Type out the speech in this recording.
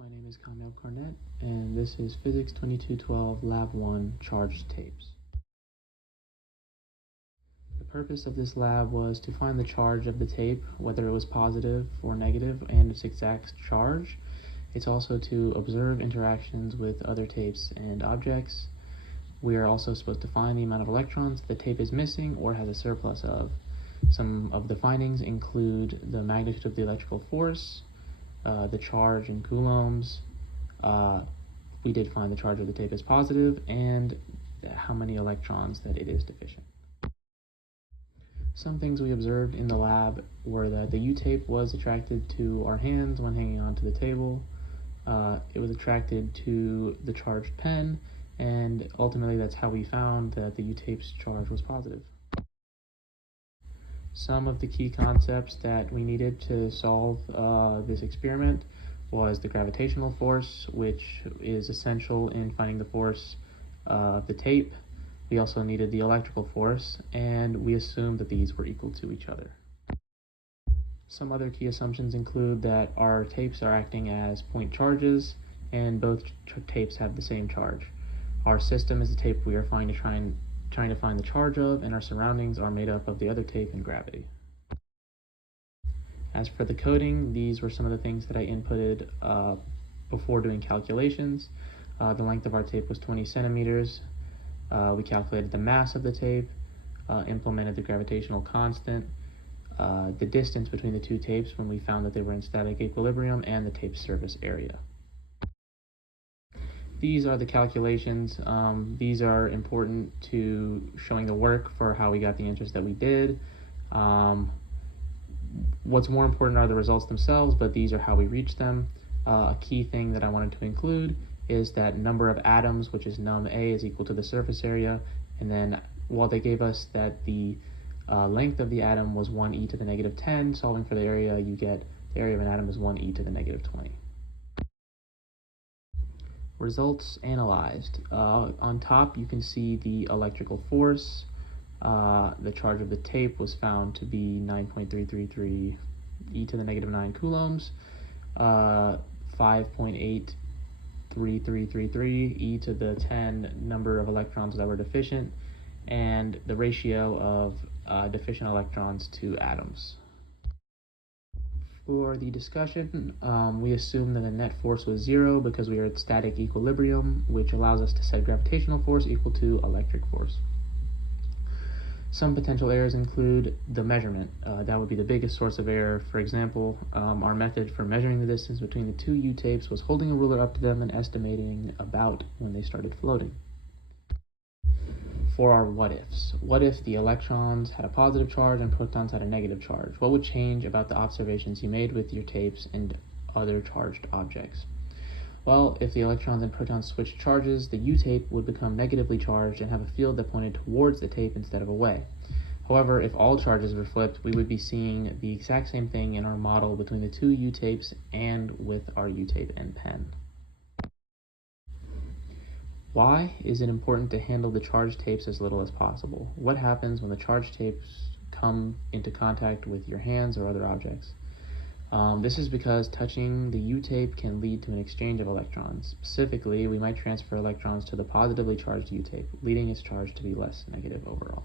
My name is Kamil Cornett, and this is Physics 2212 Lab 1 Charged Tapes. The purpose of this lab was to find the charge of the tape, whether it was positive or negative, and its exact charge. It's also to observe interactions with other tapes and objects. We are also supposed to find the amount of electrons the tape is missing or has a surplus of. Some of the findings include the magnitude of the electrical force, the charge in coulombs. We did find the charge of the tape is positive and how many electrons that it is deficient. Some things we observed in the lab were that the U-tape was attracted to our hands when hanging onto the table. It was attracted to the charged pen, and ultimately that's how we found that the U-tape's charge was positive. Some of the key concepts that we needed to solve this experiment was the gravitational force, which is essential in finding the force of the tape. We also needed the electrical force, and we assumed that these were equal to each other. Some other key assumptions include that our tapes are acting as point charges, and both tapes have the same charge. Our system is the tape we are trying to find the charge of, and our surroundings are made up of the other tape and gravity. As for the coding, these were some of the things that I inputted before doing calculations. The length of our tape was 20 centimeters. We calculated the mass of the tape, implemented the gravitational constant, the distance between the two tapes when we found that they were in static equilibrium, and the tape's surface area. These are the calculations. These are important to showing the work for how we got the answers that we did. What's more important are the results themselves, but these are how we reached them. A key thing that I wanted to include is that number of atoms, which is num A, is equal to the surface area. And then while they gave us that the length of the atom was 1e to the negative 10, solving for the area, you get the area of an atom is 1e to the negative 20. Results analyzed. On top, you can see the electrical force. The charge of the tape was found to be 9.333 e to the negative 9 coulombs, 5.83333 e to the 10 number of electrons that were deficient, and the ratio of deficient electrons to atoms. For the discussion, we assumed that the net force was 0 because we are at static equilibrium, which allows us to set gravitational force equal to electric force. Some potential errors include the measurement. That would be the biggest source of error. For example, our method for measuring the distance between the two U-tapes was holding a ruler up to them and estimating about when they started floating. For our what-ifs. What if the electrons had a positive charge and protons had a negative charge? What would change about the observations you made with your tapes and other charged objects? Well, if the electrons and protons switched charges, the U-tape would become negatively charged and have a field that pointed towards the tape instead of away. However, if all charges were flipped, we would be seeing the exact same thing in our model between the two U-tapes and with our U-tape and pen. Why is it important to handle the charged tapes as little as possible? What happens when the charged tapes come into contact with your hands or other objects? This is because touching the U-tape can lead to an exchange of electrons. Specifically, we might transfer electrons to the positively charged U-tape, leading its charge to be less negative overall.